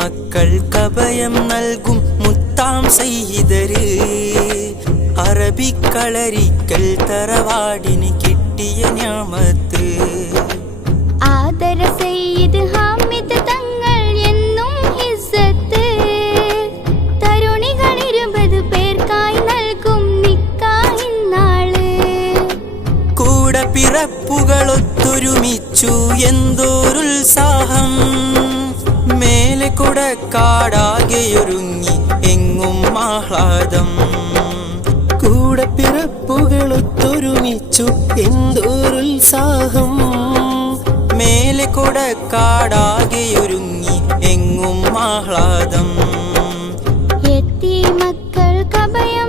മക്കൾക്കഭയം നൽകും മുത്താം സയ്യിദര്. അറബിക്കളരിക്കൽ തറവാടിന് കിട്ടിയ ഞാമത്ത്. ആദര സയ്യിദ് ഹാമിദ് തങ്ങൾ എന്നും ഹിസ്സത്ത് തരുണികൾ ഇരുപത് പേർക്കായി നൽകും നിക്കാഹിന്നാൾ കൂടെ പിറപ്പുകളൊത്തൊരുമിച്ചു എന്തോരുത്സാഹം. കുടക്കാടാകെയൊരുങ്ങി എങ്ങും ആഹ്ലാദം. കൂടെ പിറപ്പുകളൊത്തൊരുമിച്ചു എന്തോരുത്സാഹം. മേലെ കുടക്കാടാകെയൊരുങ്ങി എങ്ങും ആഹ്ലാദം. എത്തി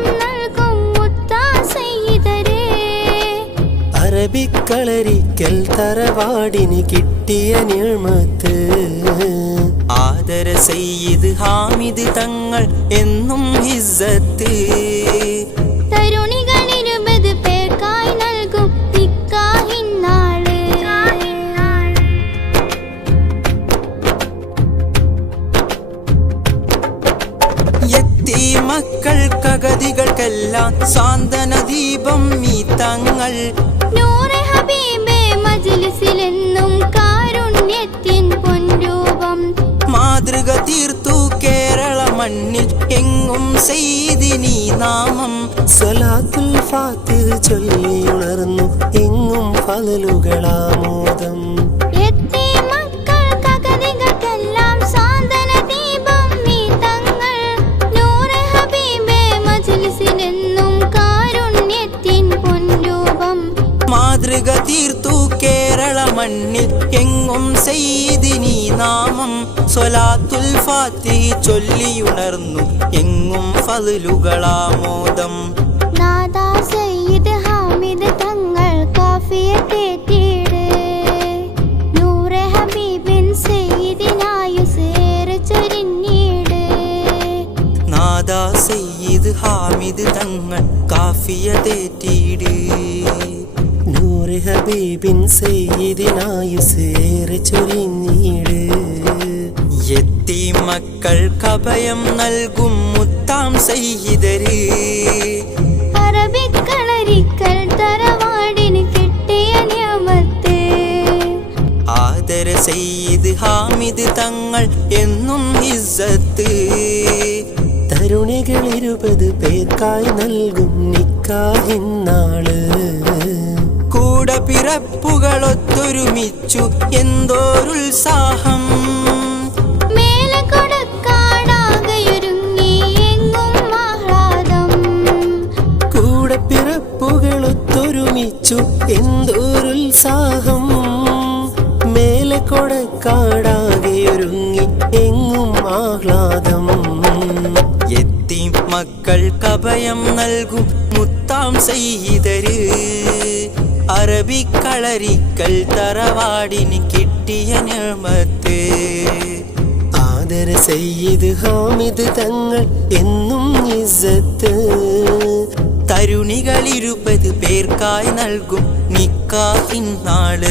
നൽകും അറബിക്കളരിക്കൽ തറവാടിന് കിട്ടിയ നിഴ്മത്ത് ആദര സയ്യിദ് ഹാമിദ് തങ്ങൾ എന്നും ഹിസ്സത്ത് പേർക്കായി നൽകും എത്തി മക്കൾക്കഗതികൾക്കെല്ലാം സാന്ത്വന ദീപം ഈ തങ്ങൾ. നൂറെ ഹബീബേ മജ്ലിസിലെന്നും മാതൃക തീർത്തു കേരള മണ്ണിൽ എങ്ങും നീ നാമം. സ്വലാത്തുൽ ചൊല്ലി ഉണർന്നു എങ്ങും ഫലലുകളാമോദം. എത്തി മക്കൾക്കഗതികൾക്കെല്ലാം സാന്ത്വന ദീപം നീ തങ്ങൾ. നൂറെ ഹബീബേ മജ്ലിസിലെന്നും കാരുണ്യത്തിൻ പൊൻരൂപം. മാതൃക തീർത്തു മണ്ണിൽ എങ്ങും സെയ്തിനി നാമം സ്വലാത്തുൽ ഫാത്തി ചൊല്ലിയുണർന്നു. എങ്ങും ഫതിലുകളാമോദം. നാദാ സയ്യിദ് ഹാമിദ് തങ്ങൾ കാഫിയത്തേറ്റിട് നൂറെ ഹബീബിൻ സയ്യിദിനായുസേറെ ചൊരിഞ്ഞിട്. നാദാ സയ്യിദ് ഹാമിദ് തങ്ങൾ കാഫിയ തേറ്റീട് നൂറ് ഹബീബിൻ സെയ്തിനായുസേറെ ചൊരിഞ്ഞീട്. എത്തി കഭയം നൽകും മുത്താം സെയ്തര് അറബിക്കളരിക്കൽ തറവാടിന് കിട്ടിയ നിയമത്ത് ആദര സയ്യിദ് ഹാമിദ് തങ്ങൾ എന്നും ഇസ്സത്ത്. തരുണികൾ ഇരുപത് പേർക്കായി നൽകും നിക്കാഹിന്നാൾ കൂടെ പിറപ്പുകളൊത്തൊരുമിച്ചു എന്തോരുത്സാഹം. മേലെ കൊടുക്കാടാകയൊരുങ്ങി എങ്ങും ആഹ്ലാദം. കൂടെ പിറപ്പുകളൊത്തൊരുമിച്ചു എന്തോരുത്സാഹം. മേലെ കൊടക്കാടാകെയൊരുങ്ങി എങ്ങും ആഹ്ലാദം. എത്തി മക്കൾക്കഭയം നൽകും മുത്താം സയ്യിദര് അറബിക്കളരിക്കൽ തറവാടിന് കിട്ടിയ നിർമ്മത്ത് ആദര സയ്യിദ് ഹാമിദ് തങ്ങൾ എന്നും ഇസത്ത് തരുണികൾ ഇരുപത് പേർക്കായി നൽകും നിക്കാഹിൻ നാൾ.